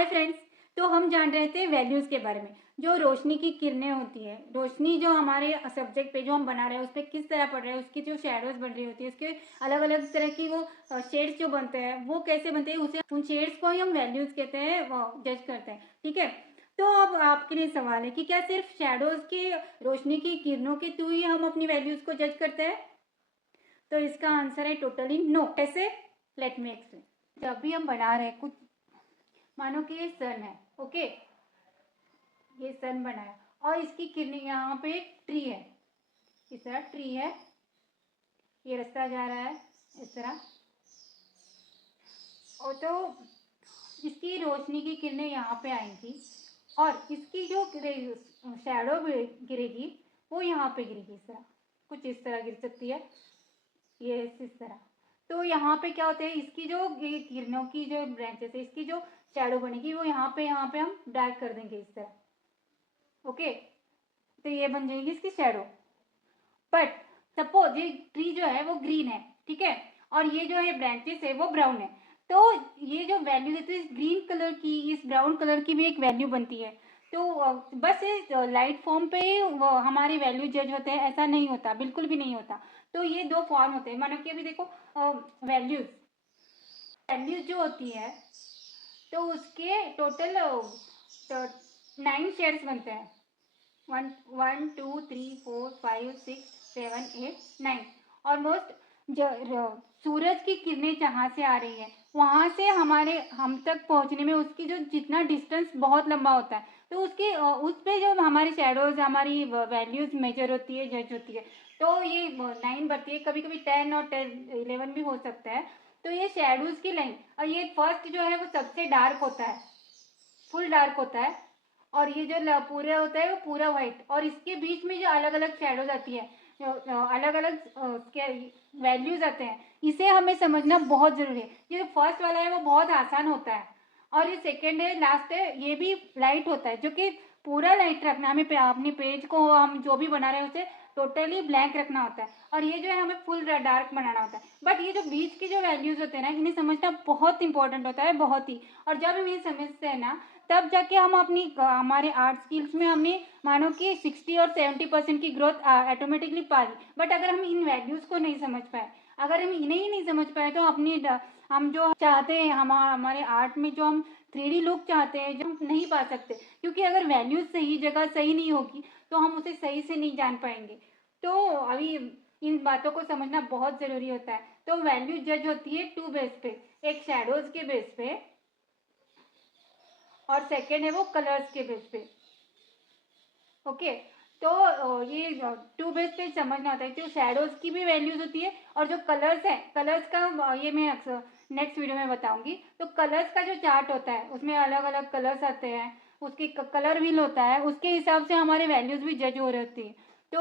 Hi friends. तो हम जान रहे थे वैल्यूज़ के बारे में। जो रोशनी की किरणें होती है, रोशनी जो हमारे सब्जेक्ट पे जो हम बना रहे हैं उस पर किस तरह पड़ रहा है, उसकी जो शेडोज बन रही होती है, उसके अलग अलग तरह की वो शेड्स जो बनते हैं वो कैसे बनते हैं, उसे उन शेड्स को ही हम वैल्यूज़ कहते हैं, जज करते हैं। ठीक है। तो अब आपके लिए सवाल है कि क्या सिर्फ शेडोज के, रोशनी की किरणों के थ्रू ही हम अपनी वैल्यूज़ को जज करते हैं? तो इसका आंसर है टोटली नो। कैसे? Let me explain. जब भी हम बना रहे हैं कुछ, मानो कि ये सन है, ओके, ये सन बनाया और इसकी किरणें, यहाँ पे एक ट्री है, इस तरह ट्री है, ये रास्ता जा रहा है इस तरह, और तो इसकी रोशनी की किरणें यहाँ पे आएंगी और इसकी जो शैडो गिरेगी वो यहाँ पे गिरेगी, इस तरह, कुछ इस तरह गिर सकती है, ये इस तरह। तो यहाँ पे क्या होता है, इसकी जो किरणों की जो ब्रांचेस है, इसकी जो शैडो बनेगी वो यहाँ पे हम डार्क कर देंगे इस तरह, ओके। तो ये बन जाएगी इसकी शैडो। बट सपोज ये ट्री जो है वो ग्रीन है, ठीक है, और ये जो है ब्रांचेस है वो ब्राउन है। तो ये जो वैल्यू देती है, इस ग्रीन कलर की, इस ब्राउन कलर की भी एक वैल्यू बनती है। तो बस इस लाइट फॉर्म पे हमारी वैल्यू जज होते हैं, ऐसा नहीं होता, बिल्कुल भी नहीं होता। तो ये दो फॉर्म होते हैं, मानो कि अभी देखो, वैल्यूज वैल्यूज जो होती है तो उसके टोटल 9 शेड्स बनते हैं। 1 2 3 4 5 6 7 8 9 ऑलमोस्ट। सूरज की किरणें जहाँ से आ रही है वहाँ से हम तक पहुँचने में उसकी जो जितना डिस्टेंस बहुत लंबा होता है, तो उसकी उस पे जो हमारी शेडोज, हमारी वैल्यूज मेजर होती है, जज होती है। तो ये 9 बढ़ती है, कभी कभी 10 और 11 भी हो सकता है। तो ये शेडोज की लाइन, और ये फर्स्ट जो है वो सबसे डार्क होता है, फुल डार्क होता है, और ये जो पूरा होता है वो पूरा व्हाइट, और इसके बीच में जो अलग अलग शेडोज आती है, अलग अलग वैल्यूज आते हैं, इसे हमें समझना बहुत जरूरी है। ये फर्स्ट वाला है वो बहुत आसान होता है, और ये सेकेंड है, लास्ट है, ये भी लाइट होता है, जो कि पूरा लाइट रखना, हमें अपने पेज को हम जो भी बना रहे हैं उसे टोटली ब्लैंक रखना होता है, और ये जो है हमें फुल डार्क बनाना होता है। बट ये जो बीच की जो वैल्यूज होते हैं ना, इन्हें समझना बहुत इंपॉर्टेंट होता है, बहुत ही। और जब हम इन्हें समझते हैं ना, तब जाके हम अपनी हमारे आर्ट स्किल्स में हमने मानो कि 60 और 70% की ग्रोथ ऑटोमेटिकली पा ली। बट अगर हम इन वैल्यूज़ को नहीं समझ पाए, अगर हम इन्हें ही नहीं समझ पाए, तो अपनी हम जो चाहते हैं, हमारे आर्ट में जो हम 3D लुक चाहते हैं, जो हम नहीं पा सकते, क्योंकि अगर वैल्यूज सही जगह सही नहीं होगी तो हम उसे सही से नहीं जान पाएंगे। तो अभी इन बातों को समझना बहुत ज़रूरी होता है। तो वैल्यू जज होती है 2 बेस पे, एक शेडोज के बेस पे और सेकेंड है वो कलर्स के बेस पे, ओके। तो ये 2 बेस पे समझना होता है, जो शेडोज की भी वैल्यूज होती है, और जो कलर्स है, कलर्स का ये मैं नेक्स्ट वीडियो में बताऊंगी। तो कलर्स का जो चार्ट होता है उसमें अलग अलग कलर्स आते हैं, उसकी कलर व्हील होता है, उसके हिसाब से हमारे वैल्यूज भी जज हो रही होती है। तो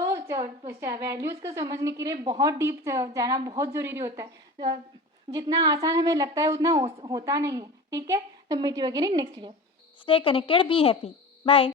वैल्यूज को समझने के लिए बहुत डीप जाना बहुत ज़रूरी होता है। जितना आसान हमें लगता है उतना होता नहीं है, ठीक है। तो meet you again in next video. Stay connected, be happy, bye.